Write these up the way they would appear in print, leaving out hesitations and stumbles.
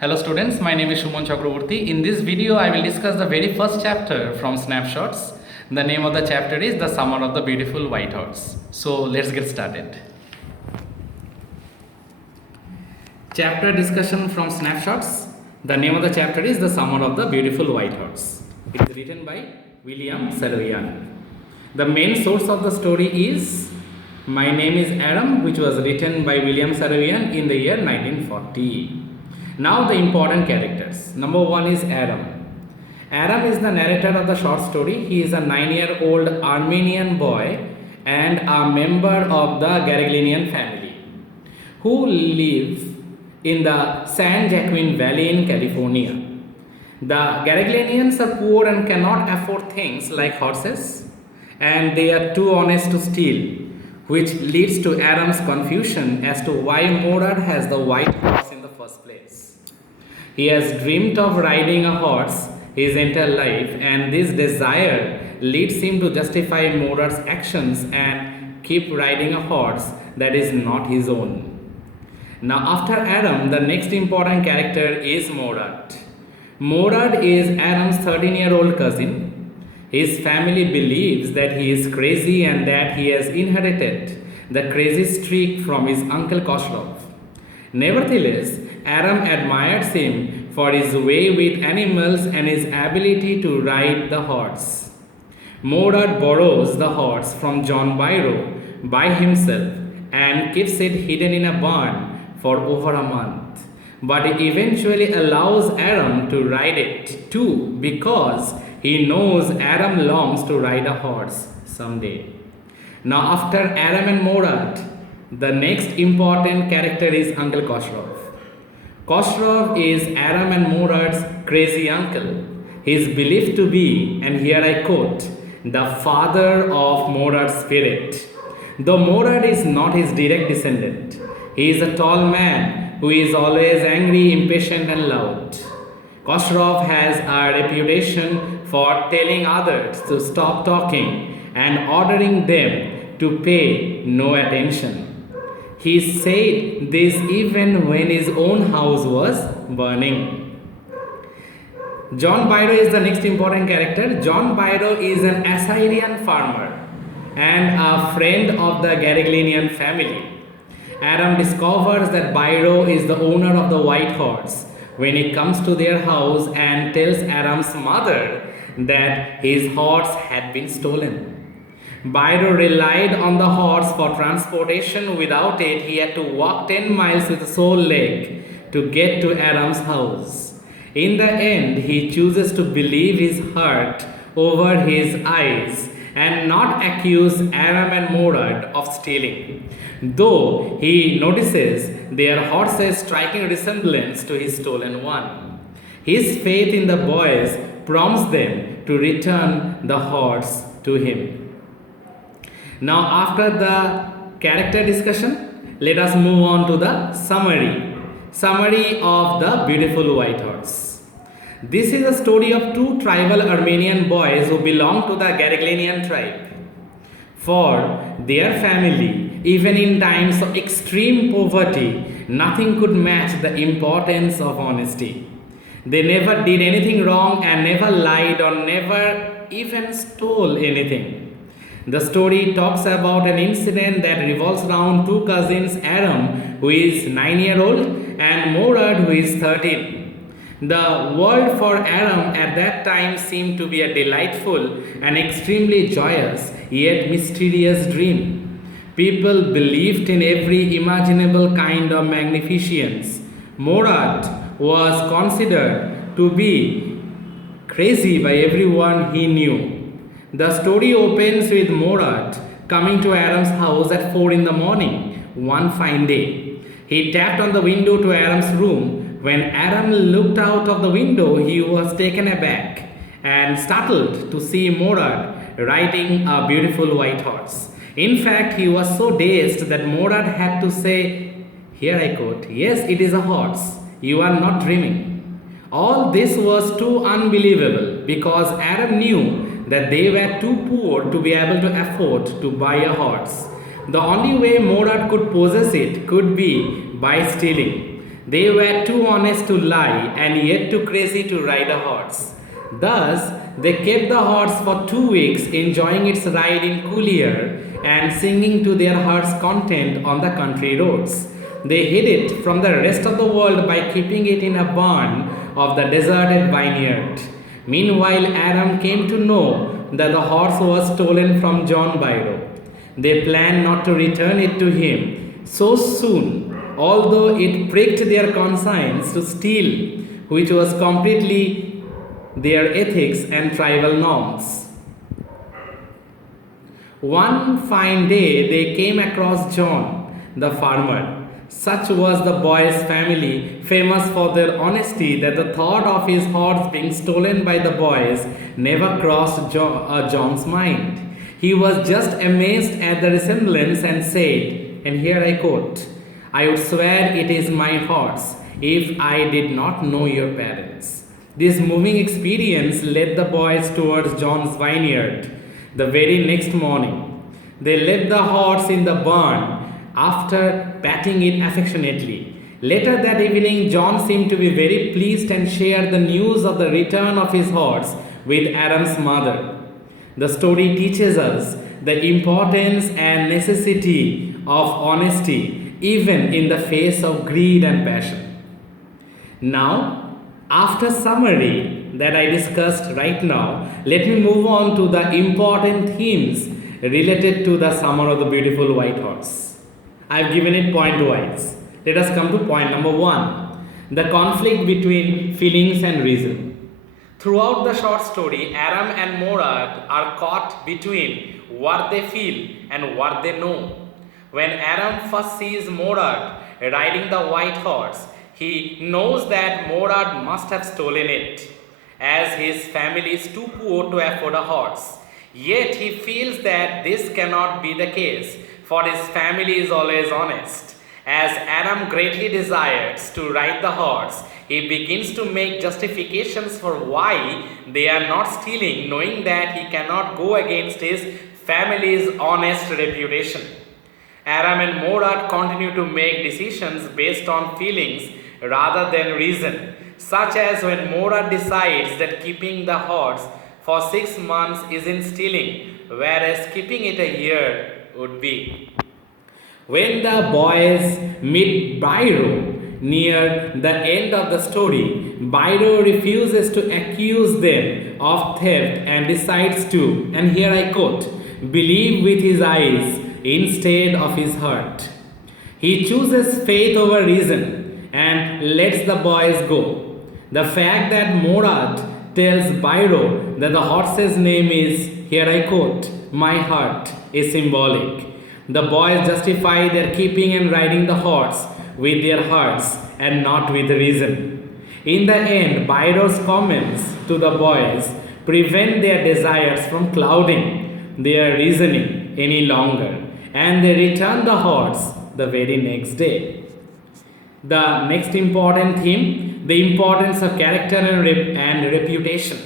Hello students, my name is Shumon Chakraborty. In this video, I will discuss the very first chapter from Snapshots. The name of the chapter is The Summer of the Beautiful White Horse. So let's get started. Chapter discussion from Snapshots. The name of the chapter is The Summer of the Beautiful White Horse. It is written by William Saroyan. The main source of the story is My Name is Adam, which was written by William Saroyan in the year 1940. Now the important characters. Number one is Adam. Adam is the narrator of the short story. He is a 9-year-old Armenian boy and a member of the Garaglinian family who live in the San Joaquin Valley in California. The Garaglinians are poor and cannot afford things like horses, and they are too honest to steal, which leads to Adam's confusion as to why Morad has the white horse in the first place. He has dreamed of riding a horse his entire life, and this desire leads him to justify Morad's actions and keep riding a horse that is not his own. Now, after Adam, the next important character is Morad. Morad is Adam's 13-year-old cousin. His family believes that he is crazy and that he has inherited the crazy streak from his uncle Koslov. Nevertheless, Adam admires him for his way with animals and his ability to ride the horse. Morad borrows the horse from John Byro by himself and keeps it hidden in a barn for over a month. But he eventually allows Adam to ride it too because he knows Adam longs to ride a horse someday. Now, after Adam and Morad, the next important character is Uncle Koslov. Koslov is Adam and Morad's crazy uncle. He is believed to be, and here I quote, the father of Morad's spirit. Though Morad is not his direct descendant, he is a tall man who is always angry, impatient, and loud. Koslov has a reputation for telling others to stop talking and ordering them to pay no attention. He said this even when his own house was burning. John Byro is the next important character. John Byro is an Assyrian farmer and a friend of the Garaglinian family. Adam discovers that Byro is the owner of the white horse when he comes to their house and tells Adam's mother that his horse had been stolen. Byro relied on the horse for transportation. Without it, he had to walk 10 miles with a sore leg to get to Adam's house. In the end, he chooses to believe his heart over his eyes and not accuse Adam and Morad of stealing, though he notices their horses' striking resemblance to his stolen one. His faith in the boys prompts them to return the horse to him. Now, after the character discussion, let us move on to the summary. Summary of the Beautiful White Horse. This is a story of two tribal Armenian boys who belong to the Garaglinian tribe. For their family, even in times of extreme poverty, nothing could match the importance of honesty. They never did anything wrong and never lied or never even stole anything. The story talks about an incident that revolves around two cousins, Adam, who is 9-year-old, and Morad, who is 13. The world for Adam at that time seemed to be a delightful and extremely joyous yet mysterious dream. People believed in every imaginable kind of magnificence. Morad was considered to be crazy by everyone he knew. The story opens with Morad coming to Adam's house at 4 in the morning one fine day. He tapped on the window to Adam's room. When Adam looked out of the window, he was taken aback and startled to see Morad riding a beautiful white horse. In fact, he was so dazed that Morad had to say, here I quote, yes, it is a horse. You are not dreaming. All this was too unbelievable because Adam knew that they were too poor to be able to afford to buy a horse. The only way Morad could possess it could be by stealing. They were too honest to lie and yet too crazy to ride a horse. Thus, they kept the horse for 2 weeks, enjoying its ride in cool air and singing to their heart's content on the country roads. They hid it from the rest of the world by keeping it in a barn of the deserted vineyard. Meanwhile, Adam came to know that the horse was stolen from John Byro. They planned not to return it to him so soon, although it pricked their conscience to steal, which was completely their ethics and tribal norms. One fine day, they came across John, the farmer. Such was the boy's family, famous for their honesty, that the thought of his horse being stolen by the boys never crossed John's mind. He was just amazed at the resemblance and said, and here I quote, "I would swear it is my horse if I did not know your parents." This moving experience led the boys towards John's vineyard the very next morning. They left the horse in the barn after patting it affectionately. Later that evening, John seemed to be very pleased and shared the news of the return of his horse with Adam's mother. The story teaches us the importance and necessity of honesty, even in the face of greed and passion. Now, after summary that I discussed right now, let me move on to the important themes related to the Summer of the Beautiful White Horse. I've given it point-wise. Let us come to point number 1, the conflict between feelings and reason. Throughout the short story, Aram and Morad are caught between what they feel and what they know. When Aram first sees Morad riding the white horse, he knows that Morad must have stolen it, as his family is too poor to afford a horse. Yet he feels that this cannot be the case, for his family is always honest. As Adam greatly desires to ride the horse, he begins to make justifications for why they are not stealing, knowing that he cannot go against his family's honest reputation. Aram and Morad continue to make decisions based on feelings rather than reason, such as when Morad decides that keeping the horse for 6 months isn't stealing, whereas keeping it a year would be. When the boys meet Byro near the end of the story, Byro refuses to accuse them of theft and decides to, and here I quote, believe with his eyes instead of his heart. He chooses faith over reason and lets the boys go. The fact that Morad tells Byro that the horse's name is, here I quote, my heart, is symbolic. The boys justify their keeping and riding the horse with their hearts and not with reason. In the end, Byro's comments to the boys prevent their desires from clouding their reasoning any longer, and they return the horse the very next day. The next important theme, the importance of character and reputation.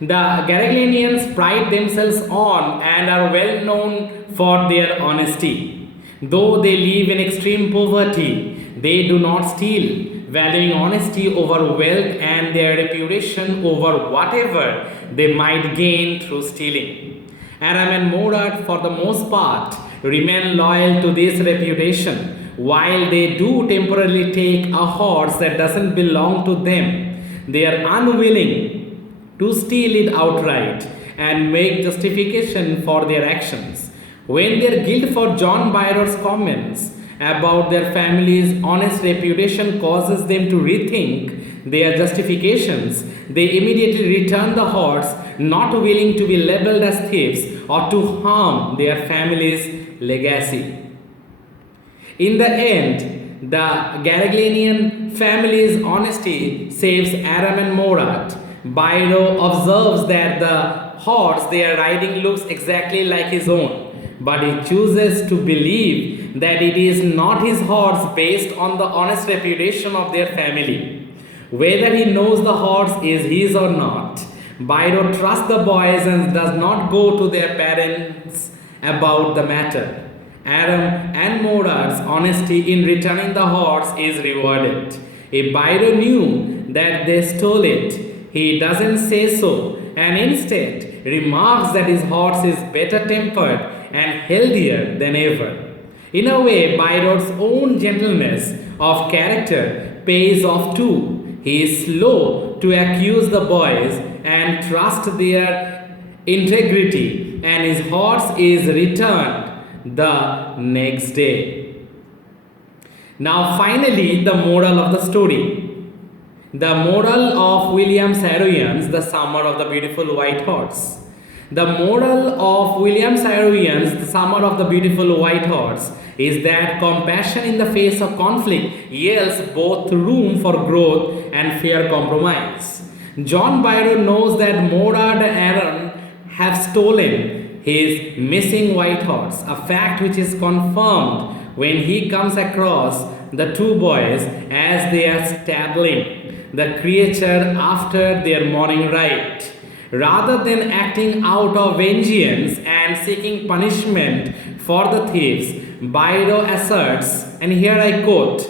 The Garaglianians pride themselves on and are well known for their honesty. Though they live in extreme poverty, they do not steal, valuing honesty over wealth and their reputation over whatever they might gain through stealing. Aram and Morad, for the most part, remain loyal to this reputation, while they do temporarily take a horse that doesn't belong to them. They are unwilling to steal it outright and make justification for their actions. When their guilt for John Byro's comments about their family's honest reputation causes them to rethink their justifications, they immediately return the horse, not willing to be labeled as thieves or to harm their family's legacy. In the end, the Garaglianian family's honesty saves Aram and Morad. Byro observes that the horse they are riding looks exactly like his own, but he chooses to believe that it is not his horse based on the honest reputation of their family. Whether he knows the horse is his or not, Byro trusts the boys and does not go to their parents about the matter. Aram and Mora's honesty in returning the horse is rewarded. If Byron knew that they stole it, he doesn't say so and instead remarks that his horse is better tempered and healthier than ever. In a way, Byron's own gentleness of character pays off too. He is slow to accuse the boys and trust their integrity, and his horse is returned the next day. Now, finally, the moral of the story. The moral of William Saroyan's The Summer of the Beautiful White Horse. The moral of William Saroyan's The Summer of the Beautiful White Horse is that compassion in the face of conflict yields both room for growth and fair compromise. John Byron knows that Morad and Aaron have stolen his missing white horse, a fact which is confirmed when he comes across the two boys as they are stabling the creature after their morning ride. Rather than acting out of vengeance and seeking punishment for the thieves, Byron asserts, and here I quote,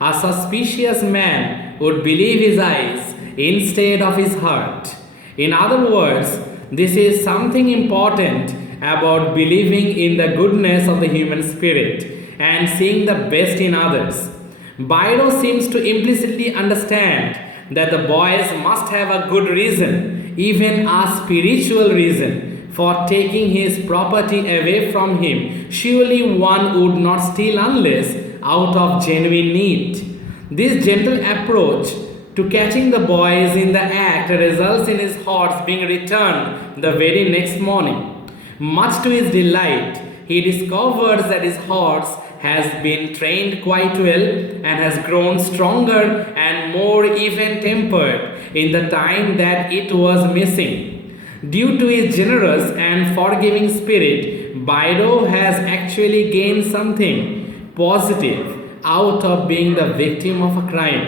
"A suspicious man would believe his eyes instead of his heart." In other words, this is something important about believing in the goodness of the human spirit and seeing the best in others. Byron seems to implicitly understand that the boys must have a good reason, even a spiritual reason, for taking his property away from him. Surely one would not steal unless out of genuine need. This gentle approach to catching the boys in the act results in his horse being returned the very next morning. Much to his delight, he discovers that his horse has been trained quite well and has grown stronger and more even-tempered in the time that it was missing. Due to his generous and forgiving spirit, Byron has actually gained something positive out of being the victim of a crime.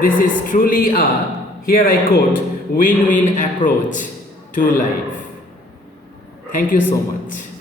This is truly a, here I quote, win-win approach to life. Thank you so much.